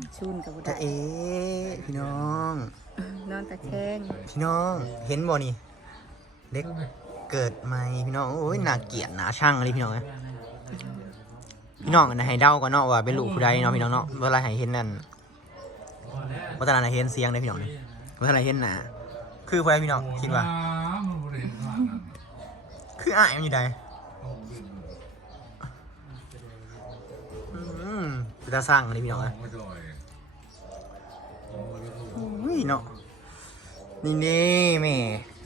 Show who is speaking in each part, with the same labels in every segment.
Speaker 1: ชุนกับบุต
Speaker 2: จะ
Speaker 1: ร
Speaker 2: พี่น้อง
Speaker 1: นอนตะแคง
Speaker 2: พี่น้องเห็นบ่นี่เด็กเกิดใหม่พี่น้องโอ้ยน่าเกลียดน่าช่างเลยพี่น้องพี่น้องให้เดาก่อนเนาะว่าเป็นลูกผู้ใดเนาะพี่น้องเนาะเวลาให้เห็นนั่นว่าตอนนั้นเห็นเสียงเลยพี่น้องนี่ว่าตอนนั้นเห็นหน้าคือผู้ใดพี่น้องคิดว่าคืออ้ายมันอยู่ใดเป็นตาสร้างเลยพี่น้องอุ้ยเนาะนี่แม่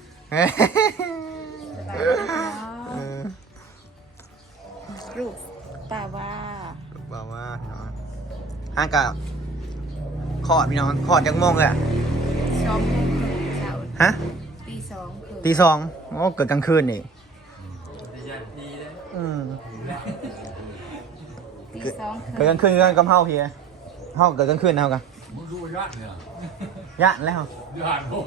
Speaker 1: ลูกป่าว่า
Speaker 2: บอกว่าพี่น้องห่างกับขอดพี่น้องขอดยังโมงเลยอะ
Speaker 1: ซ้อมโมงเช้า
Speaker 2: ฮะ
Speaker 1: ตีสองคือ
Speaker 2: ตี 2โอ้เกิดกลางคืนนี่
Speaker 1: ตีสอง
Speaker 2: เกิดกลางคืนก็กำเฮาพี่เฮาเกิดกลางคืนนะเฮากัน
Speaker 3: มึงดูญาติเนี่ย
Speaker 2: ยะแล้ว
Speaker 3: ญาติโอ้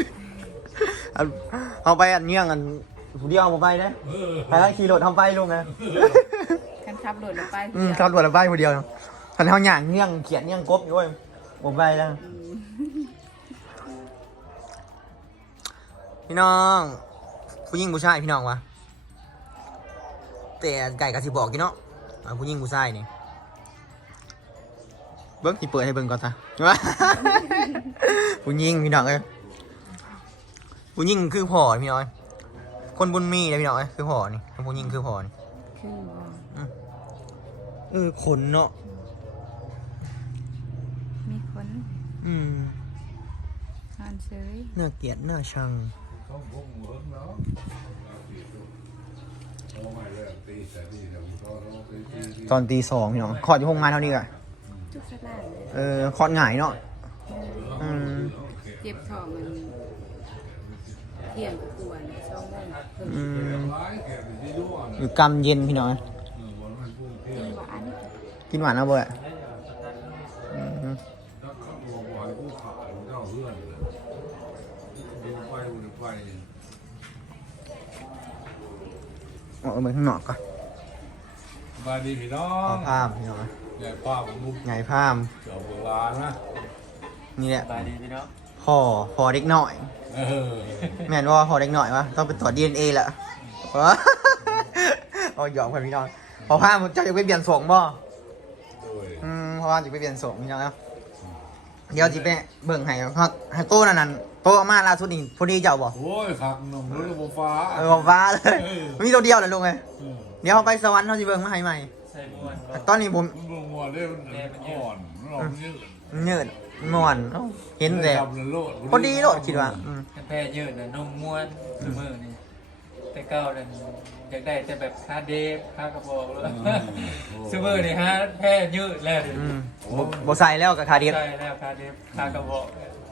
Speaker 2: เอาไปอันเงี้ยงกันผู้เดียวเอาไปได้ไปแล้วขี่รถทำไปลุงไง
Speaker 1: คันขับรถแล้วไป
Speaker 2: ขับรถแล้วไปผู้เดียวคันเฮาหย่างเงี้ยงเขียนเงี้ยงกบอยู่เว้ยผมไปแล้วพี่น้องผู้หญิงผู้ชายพี่น้องวะแต่ไก่กะสิบอกกี่เนาะผู้หญิงผู้ชายนี่เบิ้งที่เปิดให้เบิ้งก่อนซะ ผู้หญิงพี่น้องเอ้ยผู้หญิงคือพ่อพี่น้องคนบุญมีเลยพี่น้องเอ้ยคือพ่อนี่ผู้หญิงคือพ่อนี่
Speaker 1: คือว่า
Speaker 2: ขนเนาะ
Speaker 1: มีคน ทานเฉย
Speaker 2: เนื้อเกียดเนื้อชัง
Speaker 3: เขาพกหัวเนาะเขาไม่เลิกตีแต่ตีแต่ผมก็ต้องตี
Speaker 2: ตอนตี 2พี่น้องคลอดอยู่ห้องงานเท่านี้ก่ะ
Speaker 1: ทุกสถานเลย
Speaker 2: คลอดง่ายเนาะ
Speaker 1: เจ็บท้องมันเที่ยงกับกวน2 โมง
Speaker 3: ร้ายแก่ที่ยั่ว
Speaker 2: อยู่กำเย็นพี่น้อง
Speaker 3: วันมันพุ่งเที่ย
Speaker 1: กิ
Speaker 3: วน
Speaker 1: หวาน
Speaker 2: กินหวานเอาบ่อย
Speaker 3: แล้วเขาบอกว่าผู้ขาดเจ้าเพื่อนดูไปดูไป
Speaker 2: ออกมาข้างนอกก่อน
Speaker 3: บายดีพี่น้อ
Speaker 2: พอง พามพี่น้อง
Speaker 3: ใหญ่ป้าผมมุก
Speaker 2: ไงพาม
Speaker 3: เจ้าโบราณนะ
Speaker 2: นี่แหละ
Speaker 4: บายดีพี่น้อง
Speaker 2: พ่อเด็กหน่อย แม่นว่าพ่อเด็กหน่อยวะต้องไปตรวจ DNA แหละเอาหยอกกันพี่น้องพอพามเจ้าจะไปเปลี่ยนส่งบ่เพราะว่าจะไปเปลี่ยนส่งพี่น้องครับเดี๋ยวจะไปเบิ่งให้โต้นั่นโต้มาล่าสุดนี่พอดีเจ้าบ่
Speaker 3: โอ้ยขักหนุ่มรถโบฟ้า
Speaker 2: ฟ้าเลยมีตัวเดียวแหละลุงไงเดี๋ยวเขาไปสวรรค์เขาจะเบิ่งมาให้ใหม่
Speaker 4: ใส่ม้วนบ่
Speaker 2: ตอนนี้ผม
Speaker 3: มึงงัวเล่มันอ่อนเรายืด
Speaker 2: เนืดม่วนเห็นแต่พอดีโลดคิดว่า
Speaker 4: แพ้ยืดน่ะนุ่มม้วนเสมอนี่แต่เก้านั่นอยากได้แต่แบบคาเดฟคากระบอกแล้วเสมอนี่ฮะแพ้ยืดแล้วดิ
Speaker 2: บ่ใส่แล้วกับคาเดียน
Speaker 4: ใช่แล้วคาเดฟคากระบอก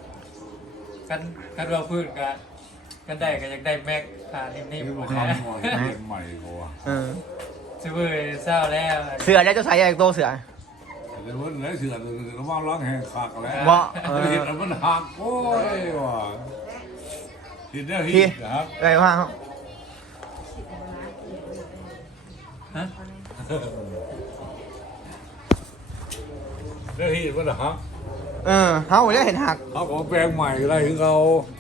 Speaker 4: กันเราพื้นกันได้ก็อยากได้แม็กขานิ่ม
Speaker 3: นี่
Speaker 4: ๆ
Speaker 3: มั
Speaker 4: นะ
Speaker 3: นทำหัวเป็นใหม่กว่า
Speaker 4: เสมอเศร้าแล้ว
Speaker 2: เสือแล้วจะใส่อะไรโตเสือ
Speaker 3: แต่ว่าไหนเสือเราว่าร้องแหงขากแล้ว
Speaker 2: บ่
Speaker 3: เห็นแล้วมันหักโอ้ยว่ะเห็นได้เห็
Speaker 2: พี่
Speaker 3: นนะครับ
Speaker 2: อะไรว่า
Speaker 4: ฮะ
Speaker 3: ได้เห็นมันหัก
Speaker 2: เฮาได้เห็นหัก
Speaker 3: เขาของแปลงใหม่อะไรถึงเขา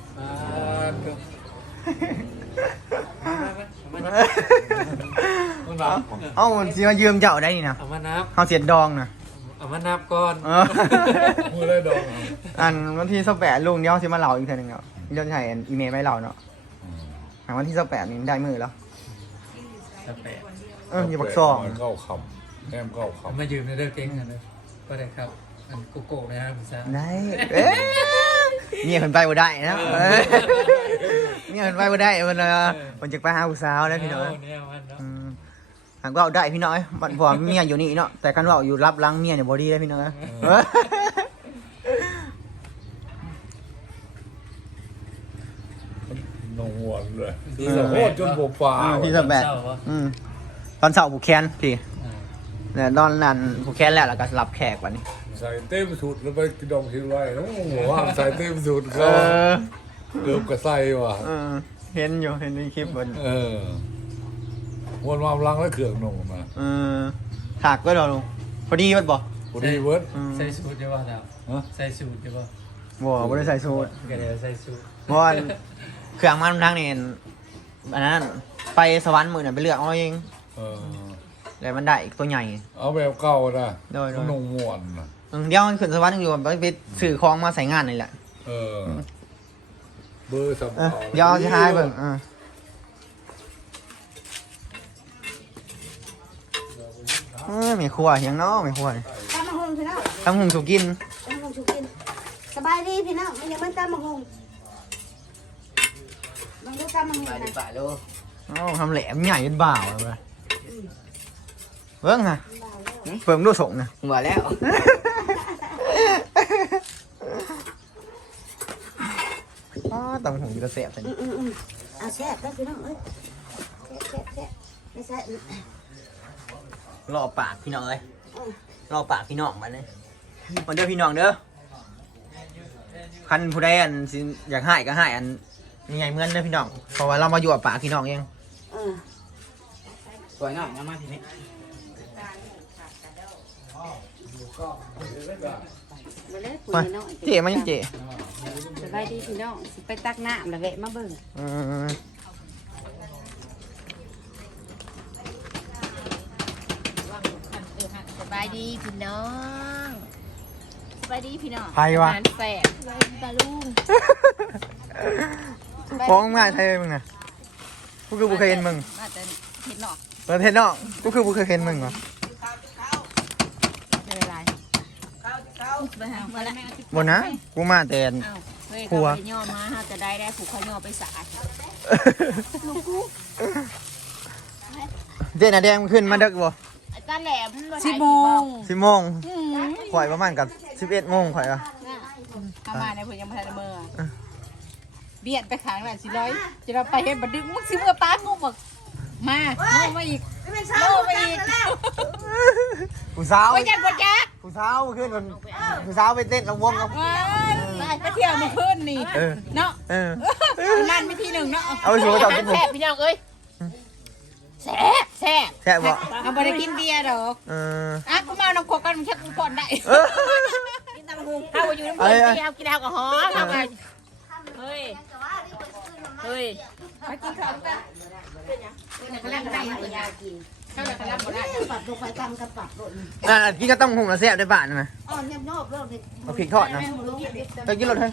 Speaker 3: ต้องนับ
Speaker 2: เอ้าสิมายืมเจ้าได้นี่นะ
Speaker 4: เอามานับ
Speaker 2: เฮาเสียดองนะ
Speaker 4: เอามานับก่อน
Speaker 3: มือได้ดอง
Speaker 2: อันวันที่28ลุงเดี๋ยวสิมาเล่าอีกเทื่อนึงเนาะเดี๋ยวให้อีเมลไปเล่าเนาะวันที่28นี่ได้มื้อแล้ว
Speaker 4: จะแปะ
Speaker 2: อย่าบักซอง
Speaker 3: เข้าคำแก้มเข้าคำ
Speaker 4: มายืมในเรื่องเก่งกันเลยก็ได้ครับอันโกโก้นะครับพี่ซ่า
Speaker 2: ได้เมียเพิ่นไปบ่ได้นะเมียเพิ่นไปบ่ได้เพิ่นจะไปหาผู้สาวแล้วพี่น้อง
Speaker 4: เนี่ยมันเนาะ
Speaker 2: หากว่าเอาได้พี่น้อยมันพอเมียอยู่นี่เนาะแต่กันว่าอยู่รับหลังเมียเนี่ยบอดี้ได้พี่น้อย
Speaker 3: นงวนเลยที่สะโพกจนบวฟ้า
Speaker 2: ที่สะแบดตอนเสาร์ผูกแขนพี่เนี่ยตอนนั้นผูกแขนแล้วก็สลับแขกวันนี้
Speaker 3: ใส่เต็มสุดแล้วไปกินดองคิวไรโอ้โหใส่เต็มสุดก็เกือบกระใส่ว่ะ
Speaker 2: เห็นอยู่เห็นในคลิปบน
Speaker 3: วนมาลังแล้วเขื่องนงมา
Speaker 2: ถากก็ดอลงพอดีมันบอก
Speaker 3: พอดีเวิร์ด
Speaker 4: ใส่สูทเดี๋ยวว่าแล้ว
Speaker 3: ฮะ
Speaker 4: ใส่สูทเดี๋ยวว่า
Speaker 2: บ่บ่ได้ใส่สูท
Speaker 4: ก็เดี๋ยวใส่สูท
Speaker 2: บ่อันเครื่องมันทางนี่อันนั้นไปสวรรค์มื้อนั้นไปเลือกเอาเอง
Speaker 3: เออ
Speaker 2: แล้วมันได้อีกตัวใหญ่
Speaker 3: เอาแบบเก่านะ
Speaker 2: โดย
Speaker 3: มันนุ่งม่วนนะ
Speaker 2: เดี๋ยวมันขึ้นสวรรค์อยู่ไปสื่อของมาใส่งานนี่แหละ
Speaker 3: เออเบอร์สำ
Speaker 2: เออ
Speaker 3: เนา
Speaker 2: เดี๋ยวเอาสิให้เบิ่งมีครัวเฮียงเนาะมีครัว
Speaker 5: ตามมาหงพี่น้อง
Speaker 2: ทำหุงสุกิน
Speaker 5: ตามมาหงชูกินสบายดีพี่น้องมันยังไม่ตามมาหงมันก็ตามมาหงนะ
Speaker 2: เอ้าทำแหลมใหญ่เป็นบ่าวเลยเบิ่งฮะเบิ่งดูส่งนะ
Speaker 6: มาแล้ว
Speaker 2: อ๋อตำหุงกระเสียบเป็น
Speaker 5: เอาแซ่บได้พี่น้องเอ้ยแซ่บไม่ใช่
Speaker 2: รอปากพี่น้องเลยรอปากพี่น้องมาเลยมันเด้อพี่น้องเด้อคันผู้ใดอันสิอยากให้ก็ให้อันนี่ใหญ่เหมือนเด้อพี่น้องเพราะว่าเรามาอยู่กับปากพี่น้องเอง
Speaker 6: สวยงามมากทีนี้
Speaker 1: มาเลยปุ๋
Speaker 2: ไป
Speaker 1: ยน้อย
Speaker 2: เจ๋มันยังเจ๋
Speaker 1: สบายดีพี่น้องสิไปตักน้ำแล้วแวะมาเบิ่ง
Speaker 7: สบายดีพี่น้องสบายดีพี่น้อง
Speaker 2: ใครวะ
Speaker 7: อาหารแสบสบายดีปลาลุง
Speaker 2: ฟ้องง่ายไทยมึงนะกูคือบุเคยเห็นมึง
Speaker 7: มาแต่เห็ดหนอก
Speaker 2: ประเทศนอกกูคือบุเคยเห็นมึงวะ
Speaker 7: ไม่เป็นไรไปหามาแล้ว
Speaker 2: บนนะกูมาแต่
Speaker 7: อ้าวเฮ้ย
Speaker 2: ครั
Speaker 7: เขา
Speaker 2: ว
Speaker 7: ไปย่อมาฮะจะได้ผูกเขาย่อไปสาด
Speaker 2: เจ๊น่ะแดงมันขึ้นมาเด็กบ่
Speaker 7: ไอ้ตาแหลมมันบ่ได้
Speaker 1: 10 โมง
Speaker 2: 10 โมงข่อยประมาณกับ11 โมงข่อยอะ
Speaker 7: เข้ามาในเพิ่นยังบ่ทันได้เมื่อเบียดไปขางหน่ะสิร้อยจะเราไปเฮ็ดบ่ดึกมึงสิเมื่อป้างงบอกมาโง่มาอีกโง่มาอีก
Speaker 2: ผู้สาว
Speaker 7: โอ้ยยันบ่จัก
Speaker 2: ผู้สาวขึ้นคนผู้สาวไปเต้นลำวงกับ
Speaker 7: ไปเที่ยวมาขึ้นนี่
Speaker 2: เออ
Speaker 7: เนาะ
Speaker 2: เออ
Speaker 7: นั่นวิธีหนึ่งเนาะ
Speaker 2: เอาไปสู่กระจกกินผม
Speaker 7: แซ่บพี่น้องเอ้ยแซ่บ
Speaker 2: แซ่บบ่
Speaker 7: เอาไปได้กินเบียร์ดอก
Speaker 2: เออ
Speaker 7: อ่ะกูมาน้ำโคกกันมันแค่กูก่อนได้
Speaker 2: เออ
Speaker 7: กินตำหูข้าวอยู่น้ำเพื่อนกินแอลกอฮอล์ทำไงเฮ้ยเฮ้ยไปกินข้าวกันกำลังได้ยากินข้าวกำลังบ่ได้
Speaker 5: ปรับลงไปตามกระปับรถ
Speaker 2: อ่ะกินก็ต้องหุงแล้วแซ่บได้บ้านนะ
Speaker 5: อ่อนยับยอบรถนี่
Speaker 2: เอาพริกทอดนะไปกินรถเถอะ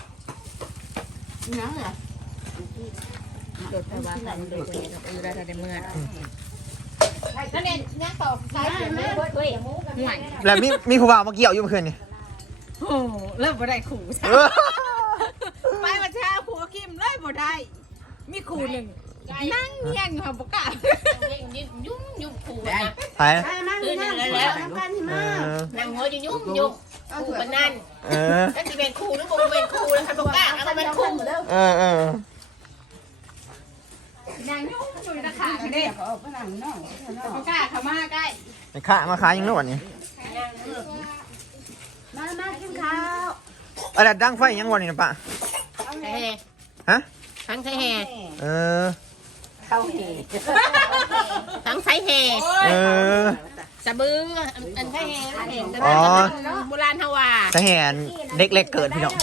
Speaker 5: นังเหรอ
Speaker 7: โดดไปว่าทำโดดไปอยู่ได้แต่เมื่อนั่นเองนั่งต่อซ้ายเสียงเลยเฮ้ยห่วย
Speaker 2: แล้วมีผู้บ่าวมาเกี่ยวอยู่เมื่อคืนนี่
Speaker 7: โอ้เริ่มบ่ได้ขู่ไปมาเช้าผัวคิมเริ่มบ่ได้ มีขู่หนึ่งนั่งเงียงอยู่ค่ะปกายุ่งขู่นะ
Speaker 2: ไป
Speaker 5: ไปมาพี่น้องน้ำกันที่
Speaker 2: เอ
Speaker 5: มา
Speaker 2: อ
Speaker 7: นั่งหัวยุ่งขู่มันนั่น
Speaker 2: เออ
Speaker 7: นั่นจะเป็นขู่หรือบ่เป็นขู่นะคะปกาเอาเป็นขู่
Speaker 2: เออ
Speaker 7: นั่งยุ่งอยู่นะขากันเด้ปกาเข้ามาใกล้
Speaker 2: ไปข้ามาขายยังนวดนี่
Speaker 5: มากินข้าว
Speaker 2: อะไรดังไฟยังวันนี่นะปะ
Speaker 7: ใช่แห่
Speaker 2: ฮะ
Speaker 7: ทั้งใช่แห่
Speaker 2: เออ
Speaker 7: ทั้งใช้แห่
Speaker 2: เออ
Speaker 7: สะบืออันใช้แห่โบราณฮาวา
Speaker 2: สาเหตุเด็กเล็กเกิดพี่น้อง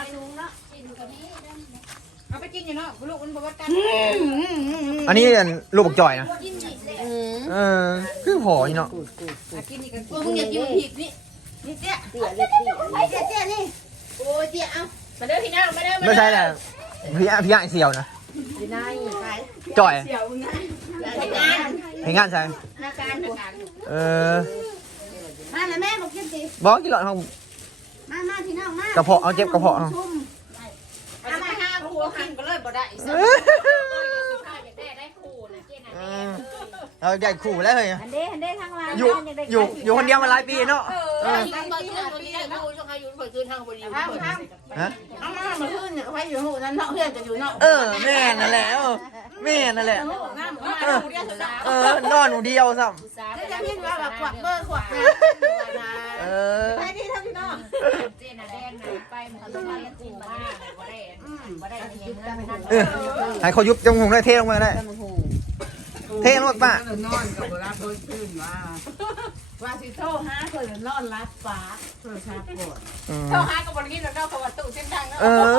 Speaker 7: เอาไปกินอยู่เนาะลูกมันบอกว่ากัน
Speaker 2: อันนี้ลูกบกจ่อยนะเออคือหอนี่เนาะ
Speaker 7: กินนี่กันมึงอย่ากินผิดนี่นี่เตี้ย
Speaker 5: ไอ้เจ๊นี่
Speaker 7: โอ้ยเตี้ยเอามาเด้อพี่น้องมาเด้อ
Speaker 2: ไม่ใช่แหละพี่ไอเสี่ยวนะ
Speaker 5: อยู่ไหนไป
Speaker 2: จ่อย
Speaker 7: งาน
Speaker 2: ให้งานใช่
Speaker 5: อาการหัว
Speaker 2: เออ
Speaker 5: มาแล้วแม่บอกกินสิ
Speaker 2: บอกกี่หลอดเขา
Speaker 5: มาพี่น้องมาก
Speaker 2: ระเพาะเอาเจ็บกระเพาะเอา
Speaker 7: เอามาห้าครัวกินก็เลยบ่ได้สักได้ครูนะเจ๊นะ
Speaker 2: เราใหญ่ขู่แล้วเลย
Speaker 5: อันเด้ทางร้าน
Speaker 2: อยู่คนเดียวมาหลายปีเนาะ
Speaker 7: ยืนเปิดคืนวันนี้ได้ครูช่วงอายุเปิดคืนทางบริษัท
Speaker 2: ฮะ
Speaker 5: เอามาขึ้นเนี่ยไว้อยู่หูนั่นเนาะเพื่อนจะอยู่เนาะ
Speaker 2: แม่นั่นแหละแม่นั่นแหละ
Speaker 7: น้ำมาดูเรียกสาว
Speaker 2: นอนหนูเดียวซ้
Speaker 5: แล้วจะพี่ว่าแบบขวักเบอร์ขวักนะ
Speaker 2: ำ
Speaker 5: ไปดีเท่าพี่น้อง
Speaker 7: เจ๊น่ะแดงน่ะไปมันต้องมาจริงมากบ่ได้เงินนั่น
Speaker 2: ให้เขายุบจมูกได้เทลงมาได้เทลงมาป้า
Speaker 6: นอนกับเวลาเพิ่นขึ้นมา
Speaker 1: ว่าสิโทรหาเพิ่นนอนรับฟ้าโทรศัพท์ก่อน
Speaker 7: โทรหากับบริษัทแล้วก็ประตูเส้นทางแล้ว
Speaker 2: เออ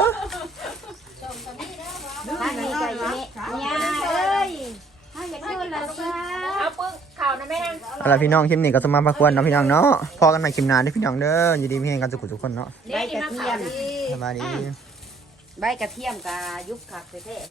Speaker 5: ท่านนี่ก็อยู่นี่ยาเอ้ยถ้าอยากดูละซะ
Speaker 7: เอาปึ้งข่าวนะแม่
Speaker 2: เอาล่ะพี่น้องคลิปนี้ก็สมมาพระควรเนาะพี่น้องเนาะพอกันใหม่คลิปหน้าเด้อพี่น้องเด้อยินดีมีแห่งกันทุกคนเนาะ
Speaker 5: ใบกระเทียม
Speaker 2: สบายดี
Speaker 5: ใบกระเทียมกับยุบขักไปเท่